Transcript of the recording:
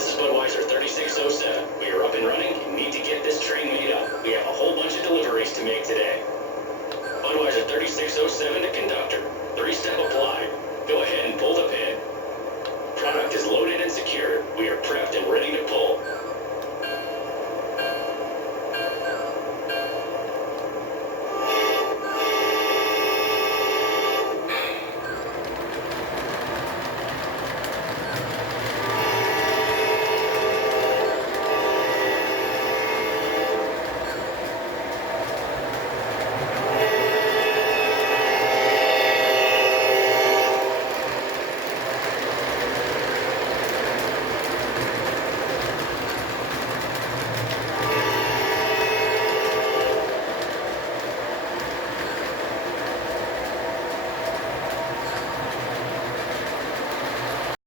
This is Budweiser 3607. We are up and running and need to get this train made up. We have a whole bunch of deliveries to make today. Budweiser 3607 to conductor. 3-step applied. Go ahead and pull the pin. Product is loaded and secured. We are prepped and ready to pull.